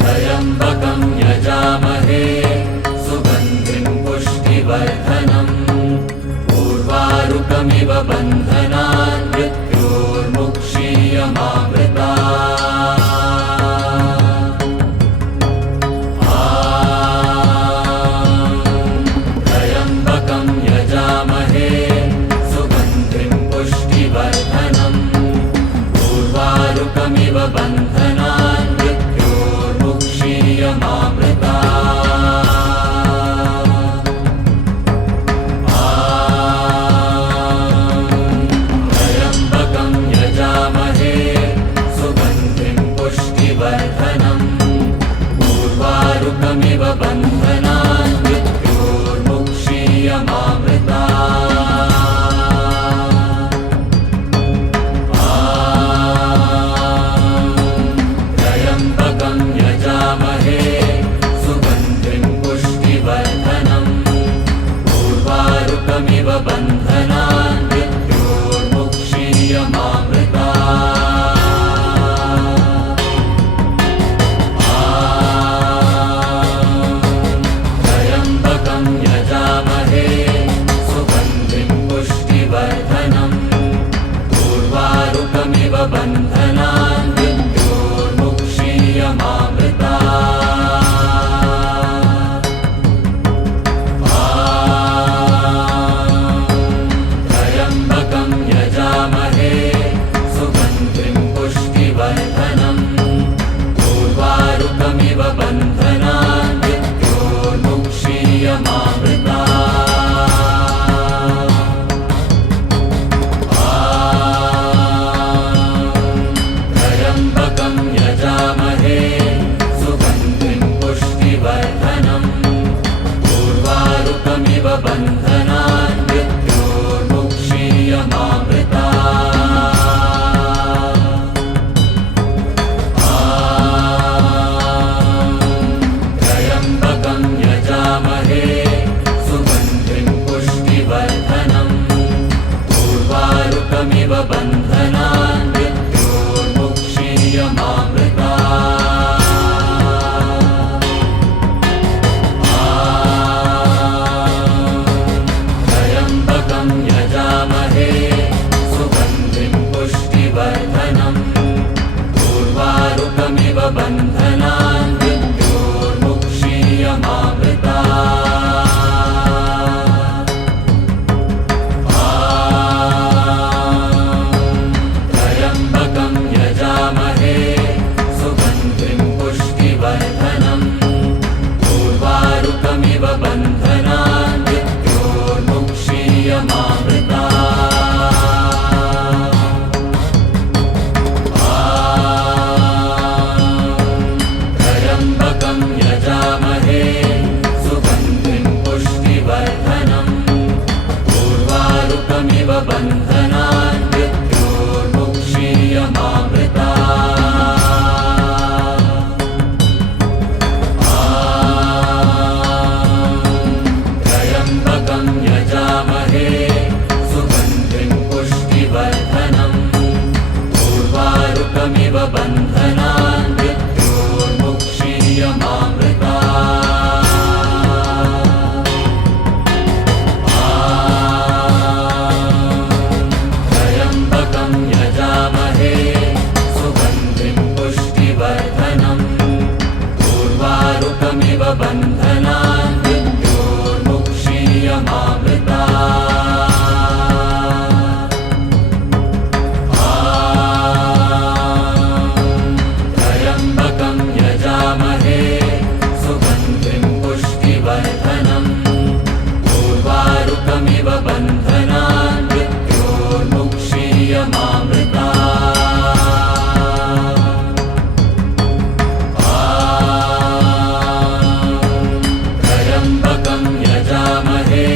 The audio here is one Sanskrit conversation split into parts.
त्र्यम्बकं यजामहे सुगन्धिं पुष्टिवर्धनम् उर्वारुकमिव बन्धनान् मृत्योर्मुक्षीयमामृतात् त्र्यम्बकं यजामहे सुगन्धिं पुष्टिवर्धनम् उर्वारुकमिव बन्धनान् मृत्योर्मुक्षीयमामृतात् त्र्यम्बकं यजामहे सुगन्धिं पुष्टिवर्धनम् उर्वारुकमिव बन्धनान् मृत्योर्मुक्षीयमामृतात् त्र्यम्बकं यजामहे सुगन्धिं पुष्टिवर्धनम् उर्वारुकमिव बन्धनान् त्र्यम्बकं यजामहे सुगन्धिं पुष्टिवर्धनम् उर्वारुकमिव बन्धनान् मृत्योर्मुक्षीयमामृतात् त्र्यम्बकं यजामहे सुगन्धिं पुष्टिवर्धनम् उर्वारुकमिव बन्धनान् त्र्यम्बकं यजामहे सुगन्धिं पुष्टिवर्धनम् उर्वारुकमिव बन्धनान् त्र्यम्बकं यजामहे सुगन्धिं पुष्टिवर्धनम् उर्वारुकमिव बन्धनान् त्र्यम्बकं यजामहे सुगन्धिं पुष्टिवर्धनम् उर्वारुकमिव बन्धनान् त्र्यम्बकं यजामहे सुगन्धिं पुष्टिवर्धनम् उर्वारुकमिव बन्धनान् त्र्यम्बकं यजामहे सुगन्धिं पुष्टिवर्धनम् उर्वारुकमिव बन्धनान् त्र्यम्बकं यजामहे सुगन्धिं पुष्टिवर्धनम् उर्वारुकमिव बन्धनान् त्र्यम्बकं यजामहे सुगन्धिं पुष्टिवर्धनम् उर्वारुकमिव बन्धनान् त्र्यम्बकं यजामहे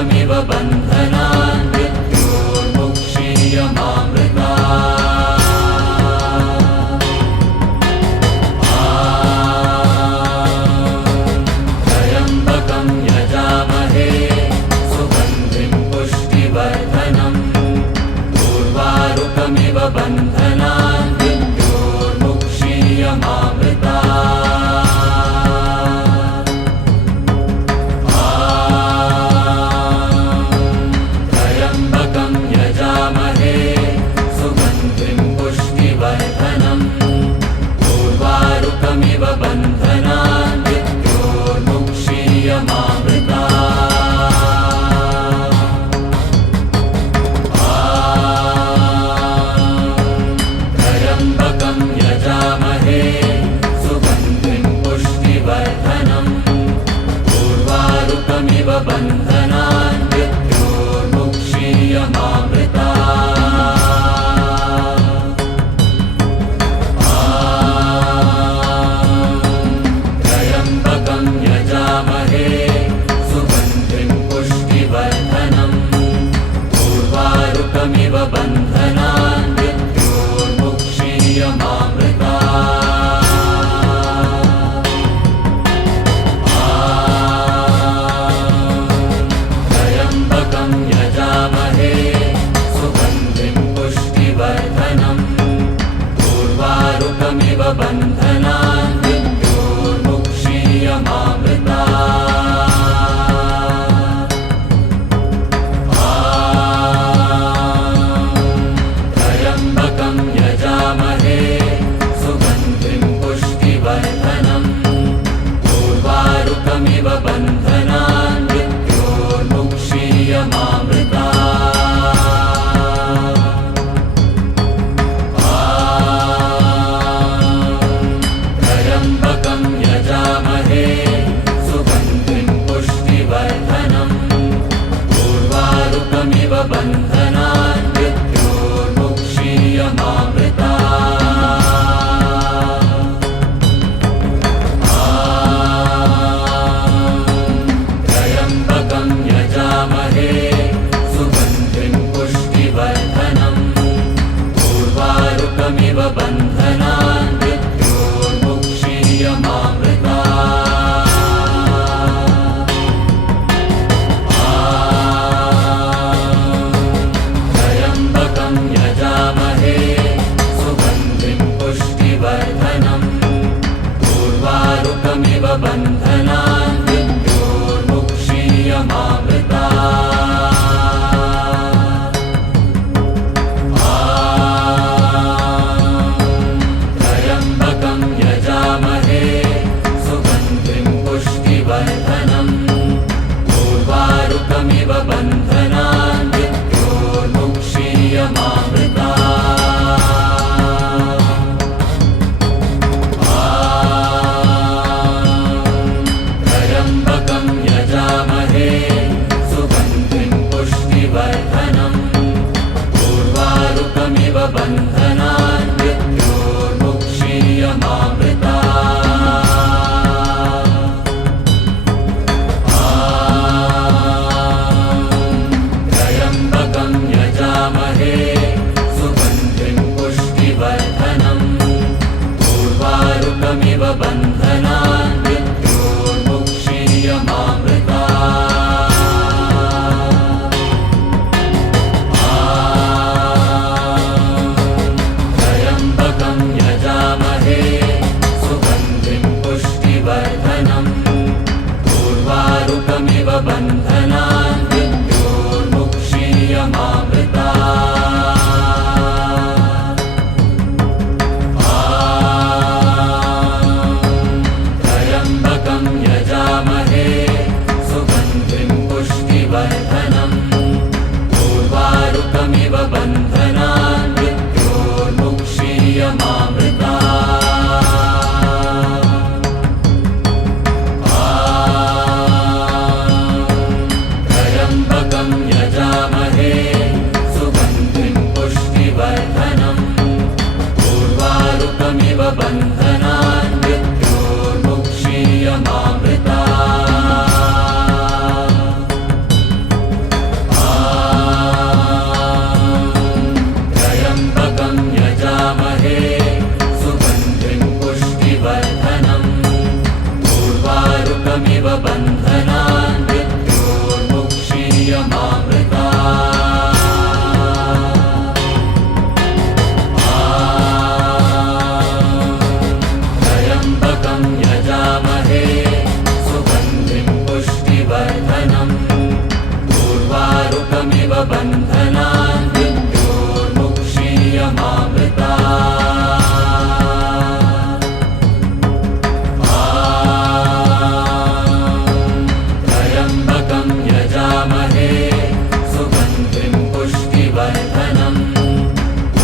त्र्यम्बकमिव बन्धनान् मृत्योर्मुक्षीयमामृतात् त्र्यम्बकं यजामहे सुगन्धिं पुष्टिवर्धनम् उर्वारुकमिव बन्धनान् त्र्यम्बकं यजामहे सुगन्धिं पुष्टिवर्धनम् उर्वारुकमिव बन्धनान् त्र्यम्बकं यजामहे सुगन्धिं पुष्टिवर्धनम् उर्वारुकमिव बन्धनान् त्र्यम्बकं यजामहे सुगन्धिं पुष्टिवर्धनम् उर्वारुकमिव बन्धनान् त्र्यम्बकं यजामहे सुगन्धिं पुष्टिवर्धनम् उर्वारुकमिव बन्धनान् त्र्यम्बकं यजामहे सुगन्धिं पुष्टिवर्धनम् उर्वारुकमिव बन्धनान् त्र्यम्बकं यजामहे सुगन्धिं पुष्टिवर्धनम् उर्वारुकमिव बन्धनान् त्र्यम्बकं यजामहे सुगन्धिं पुष्टिवर्धनम् उर्वारुकमिव बन्धनान् त्र्यम्बकं यजामहे सुगन्धिं पुष्टिवर्धनम् उर्वारुकमिव बन्धनान् त्र्यम्बकं यजामहे सुगन्धिं पुष्टिवर्धनम् उर्वारुकमिव बन्धनान् त्र्यम्बकं यजामहे सुगन्धिं पुष्टिवर्धनम् उर्वारुकमिव बन्धनान् त्र्यम्बकं यजामहे सुगन्धिं पुष्टिवर्धनम् उर्वारुकमिव बन्धनान् त्र्यम्बकं यजामहे सुगन्धिं पुष्टिवर्धनम् उर्वारुकमिव बन्धनान् त्र्यम्बकं यजामहे सुगन्धिं पुष्टिवर्धनम् उर्वारुकमिव बन्धनान् त्र्यम्बकं यजामहे सुगन्धिं पुष्टिवर्धनम् उर्वारुकमिव बन्धनान् त्र्यम्बकं उर्वारुकमिव बन्धनान् मृत्योर्मुक्षीयमामृता त्र्यम्बकं यजामहे सुगन्धिं पुष्टिवर्धनम्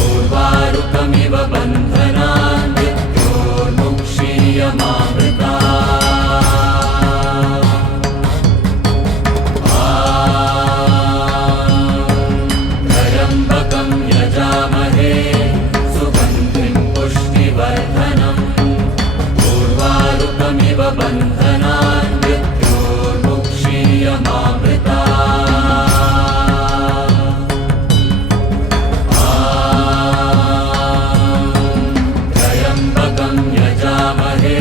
उर्वारुकमिव बन्धनान् मृत्योर्मुक्षीयमामृता त्र्यम्बकं यजामहे सुगन्धिं पुष्टिवर्धनम् उर्वारुकमिव बन्धनान् मृत्योर्मुक्षीयमामृता त्र्यम्बकं यजामहे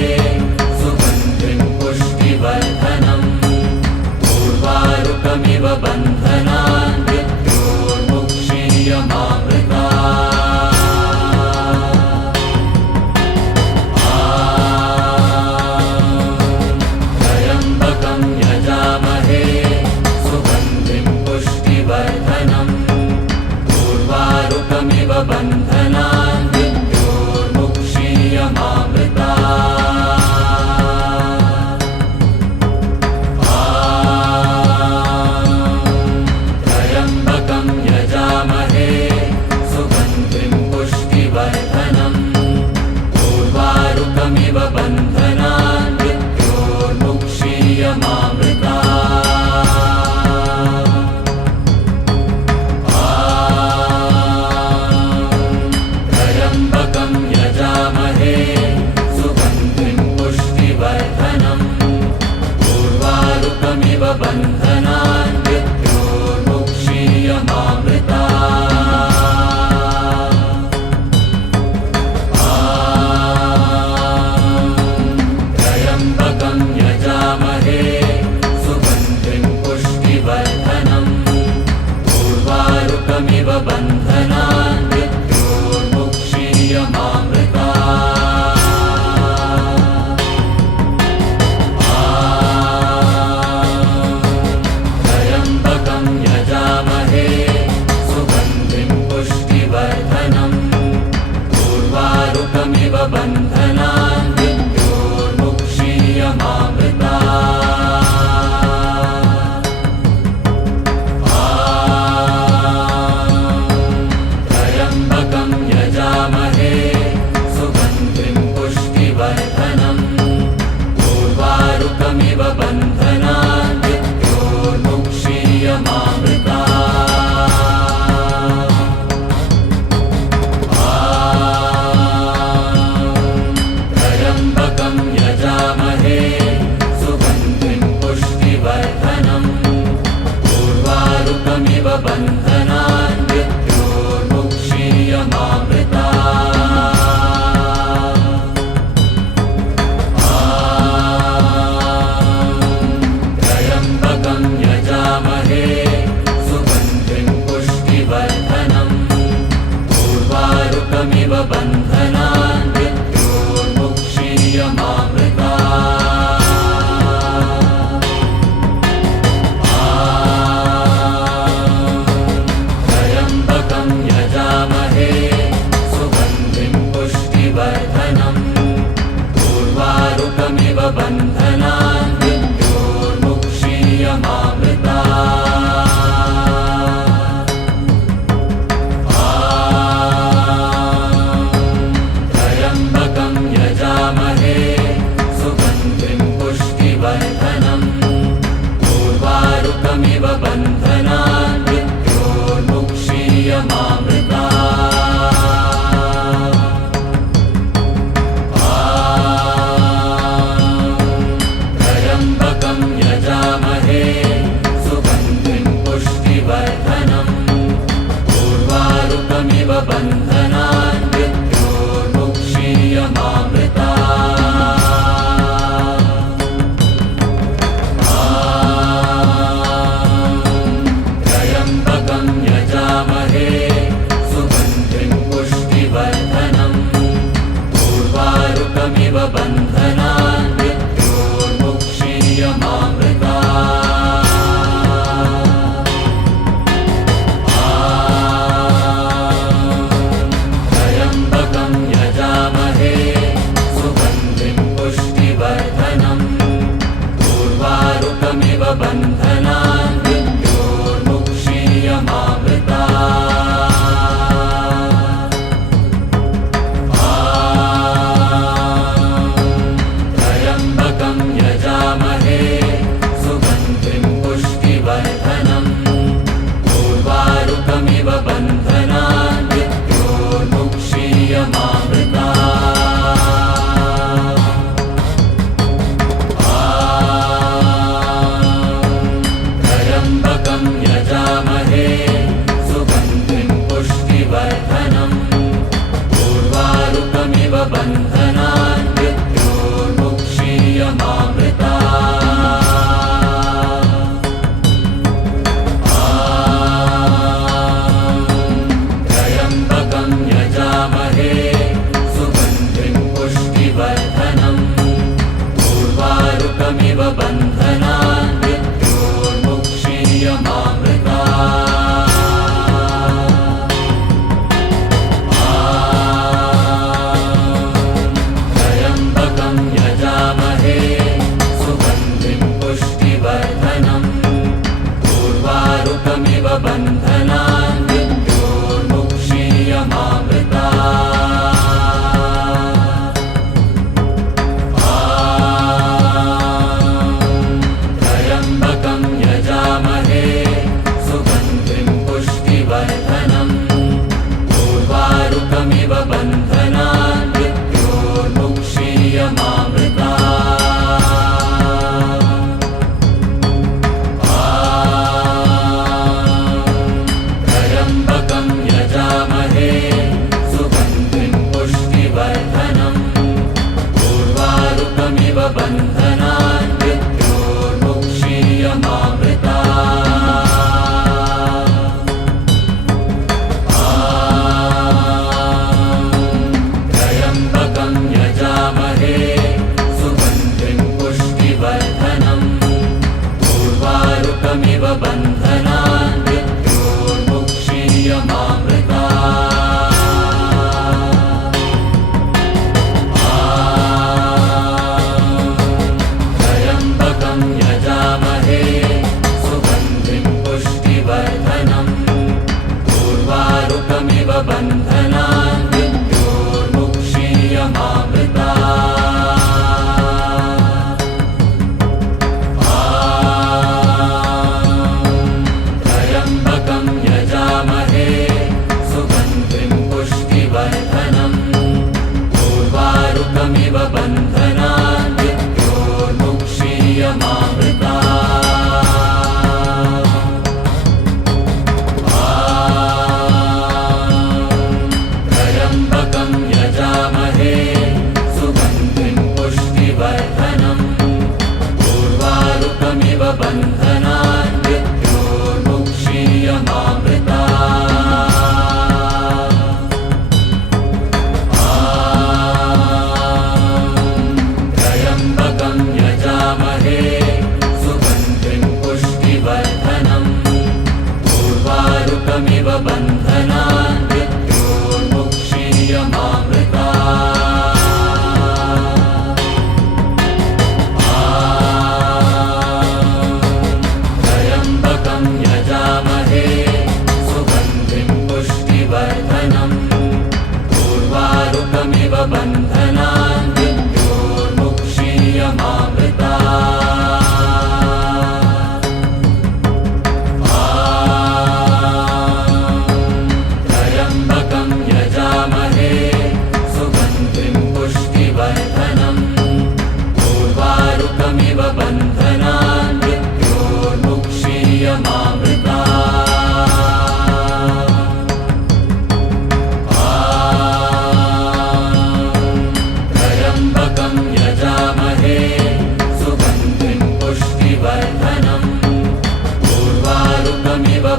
सुगन्धिं पुष्टिवर्धनम् उर्वारुकमिव बन्धनान् मृत्योर्मुक्षीयमामृता त्र्यम्बकं यजामहे सुगन्धिं पुष्टिवर्धनम् उर्वारुकमिव बन्धनान् मृत्योर्मुक्षीयमामृता त्र्यम्बकं यजामहे सुगन्धिं पुष्टिवर्धनम् उर्वारुकमिव बन्धनान् मृत्योर्मुक्षीयमामृता त्र्यम्बकं यजामहे सुगन्धिं पुष्टिवर्धनम् उर्वारुकमिव बन्धनान् मृत्योर्मुक्षीयमामृता त्र्यम्बकं यजामहे सुगन्धिं पुष्टिवर्धनम् उर्वारुकमिव बन्धनान् मृत्योर्मुक्षीयमामृता त्र्यम्बकं यजामहे सुगन्धिं पुष्टिवर्धनम् उर्वारुकमिव बन्धनान् मृत्योर्मुक्षीयमामृता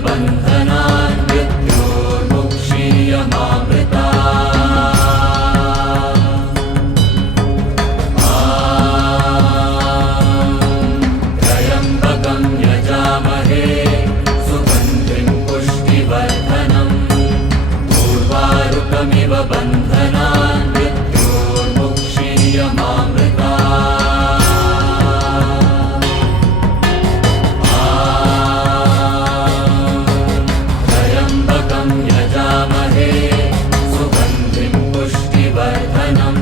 बन्धनान् मृत्योर्मुक्षीयमामृता त्र्यम्बकं यजामहे सुगन्धिं पुष्टिवर्धनम् उर्वारुकमिव बन्धनान् मृत्योर्मुक्षीयमामृता त्र्यम्बकं यजामहे सुगन्धिं पुष्टिवर्धनम्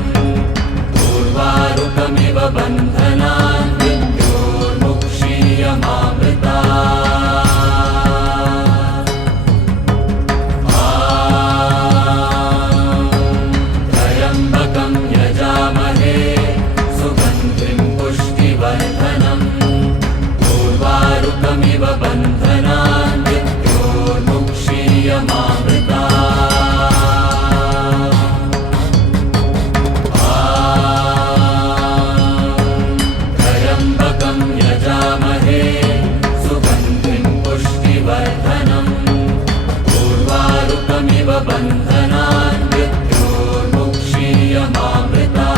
उर्वारुकमिव बन्धनान् मृत्योर्मुक्षीयमामृता त्र्यम्बकं यजामहे सुगन्धिं पुष्टिवर्धनम् उर्वारुकमिव बन्धनान् मृत्योर्मुक्षीयमामृता त्र्यम्बकं यजामहे सुगन्धिं पुष्टिवर्धनम् उर्वारुकमिव बन्धनान् मृत्योर्मुक्षीयमामृता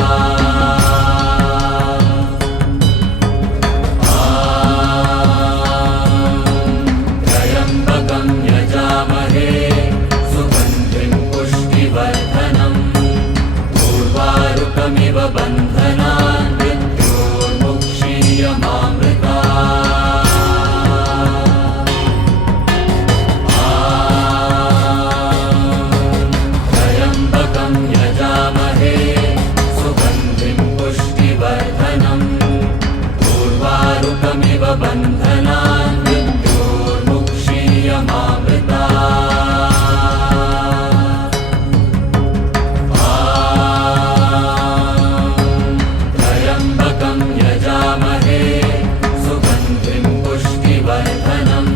त्र्यम्बकं यजामहे सुगन्धिं पुष्टिवर्धनम् उर्वारुकमिव बन्धनान् मृत्योर्मुक्षीयमामृता त्र्यम्बकं यजामहे सुगन्धिं पुष्टिवर्धनम् उर्वारुकमिव बन्धनान् मृत्योर्मुक्षीयमामृता त्र्यम्बकं यजामहे सुगन्धिं पुष्टिवर्धनम्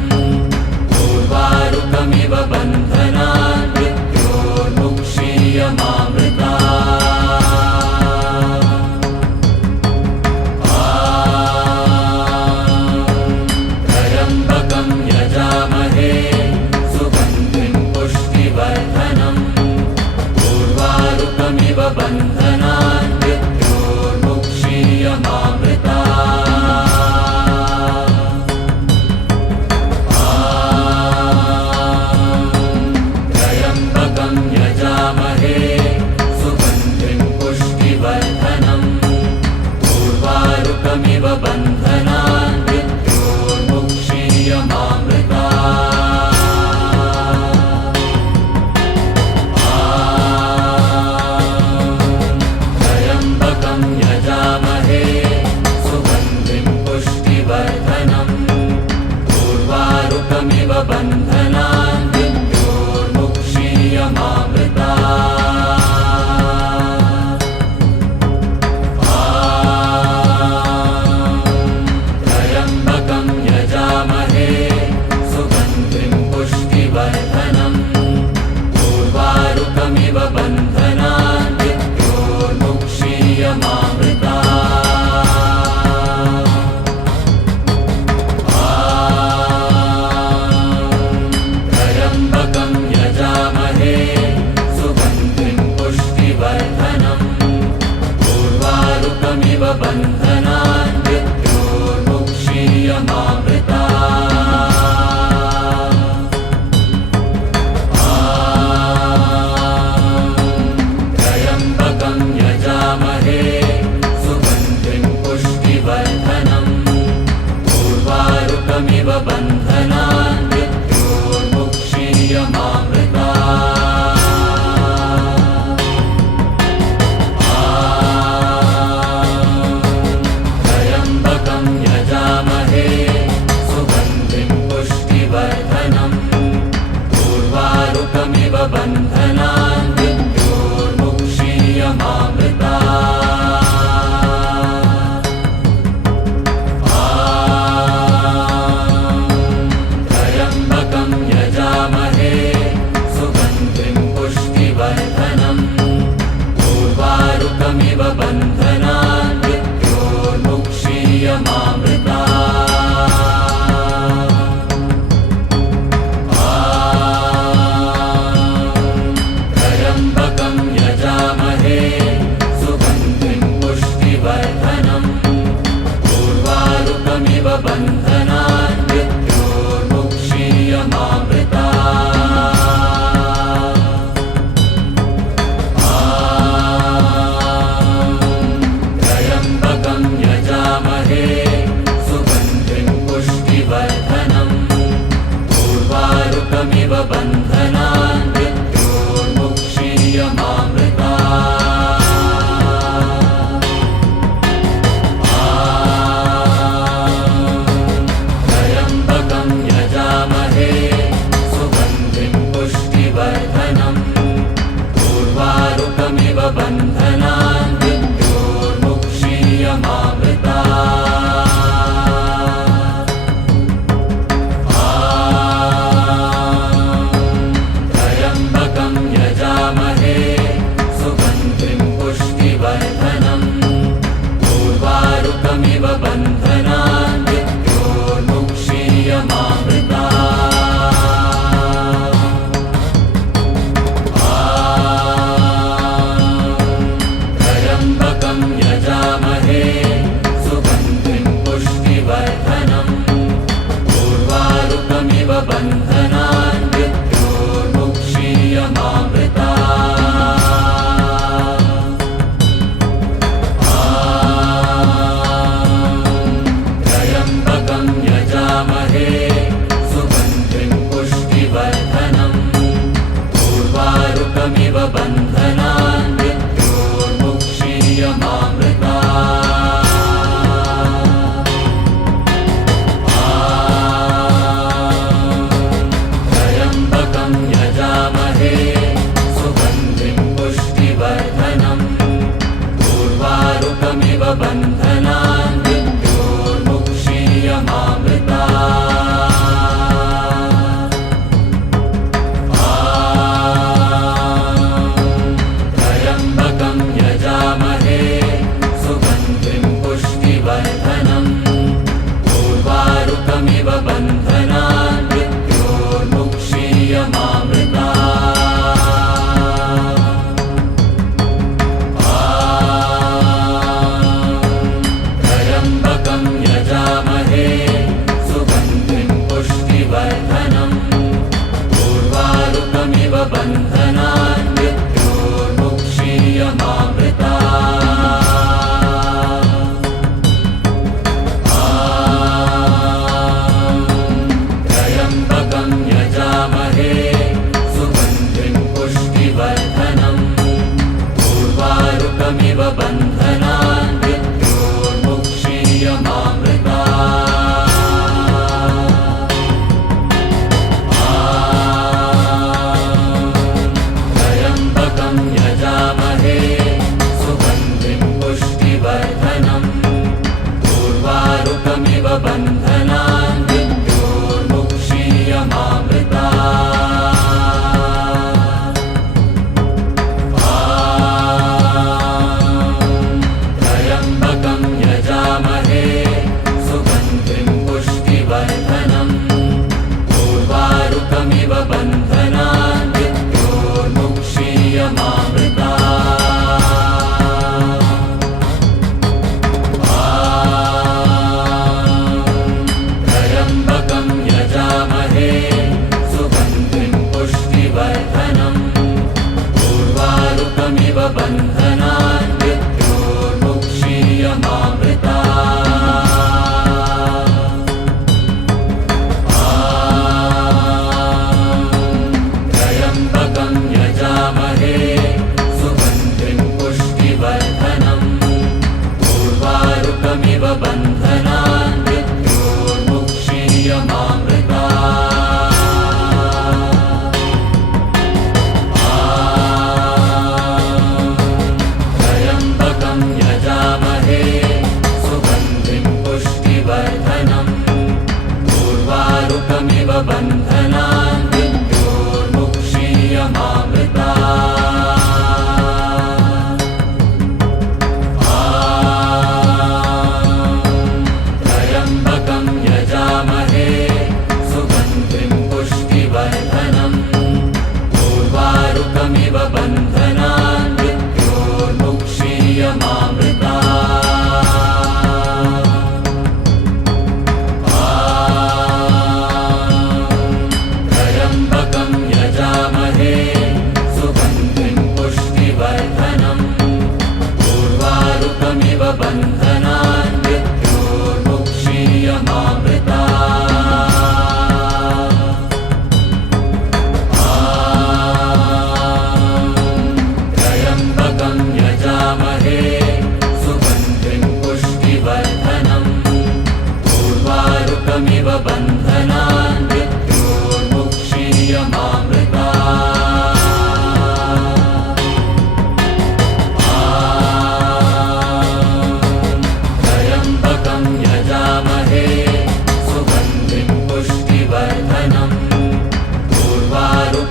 उर्वारुकमिव बन्धनान् मृत्योर्मुक्षीयमामृता त्र्यम्बकं यजामहे सुगन्धिं पुष्टिवर्धनम् उर्वारुकमिव बन्धनान् मृत्योर्मुक्षीयमामृता त्र्यम्बकं यजामहे सुगन्धिं पुष्टिवर्धनम् उर्वारुकमिव बन्धनान् मृत्योर्मुक्षीयमामृता त्र्यम्बकं यजामहे सुगन्धिं पुष्टिवर्धनम् उर्वारुकमिव बन्धनान् मृत्योर्मुक्षीयमामृता त्र्यम्बकं यजामहे सुगन्धिं पुष्टिवर्धनम् उर्वारुकमिव बन्धनान् मृत्योर्मुक्षीयमामृता त्र्यम्बकं यजामहे सुगन्धिं पुष्टिवर्धनम् उर्वारुकमिव बन्धनान् मृत्योर्मुक्षीयमामृता त्र्यम्बकं यजामहे सुगन्धिं पुष्टिवर्धनम् उर्वारुकमिव बन्धनान् मृत्योर्मुक्षीयमामृता त्र्यम्बकं यजामहे सुगन्धिं पुष्टिवर्धनम् उर्वारुकमिव बन्धनान् मृत्योर्मुक्षीयमामृता त्र्यम्बकं यजामहे सुगन्धिं पुष्टिवर्धनम् उर्वारुकमिव बन्धनान् मृत्योर्मुक्षीयमामृता मुक्षीयमामृता त्र्यम्बकं यजामहे सुगन्धिं पुष्टिवर्धनम् उर्वारुकमिव बन्धनान् मृत्योर्मुक्षीयमामृता त्र्यम्बकं यजामहे सुगन्धिं पुष्टिवर्धनम् उर्वारुकमिव बन्धनान् मृत्योर्मुक्षीयमामृता त्र्यम्बकं यजामहे सुगन्धिं पुष्टिवर्धनम् उर्वारुकमिव बन्धनान् मृत्योर्मुक्षीयमामृता त्र्यम्बकं यजामहे सुगन्धिं पुष्टिवर्धनम् उर्वारुकमिव बन्धनान् मृत्योर्मुक्षीयमामृता त्र्यम्बकं यजामहे सुगन्धिं पुष्टिवर्धनम् उर्वारुकमिव बन्धनान् मृत्योर्मुक्षीयमामृता त्र्यम्बकं यजामहे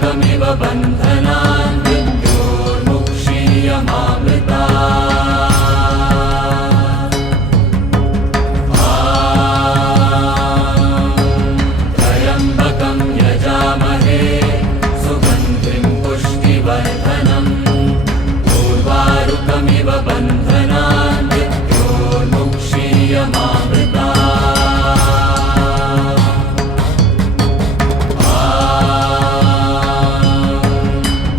उर्वारुकमिव बन्धनान् मृत्योर्मुक्षीयमामृतात् त्र्यम्बकं यजामहे सुगन्धिं पुष्टिवर्धनम् उर्वारुकमिव बन्धनान्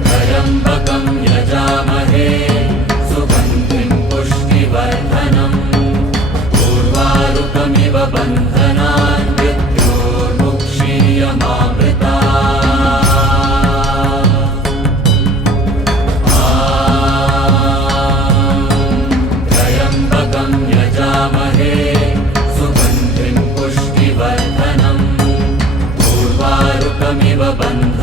त्र्यम्बकं यजामहे सुगन्धिं पुष्टिवर्धनम् उर्वारुकमिव बन्धनान् मृत्योर्मुक्षीयमामृतात् त्र्यम्बकं यजामहे सुगन्धिं पुष्टिवर्धनम् उर्वारुकमिव बन्धनान्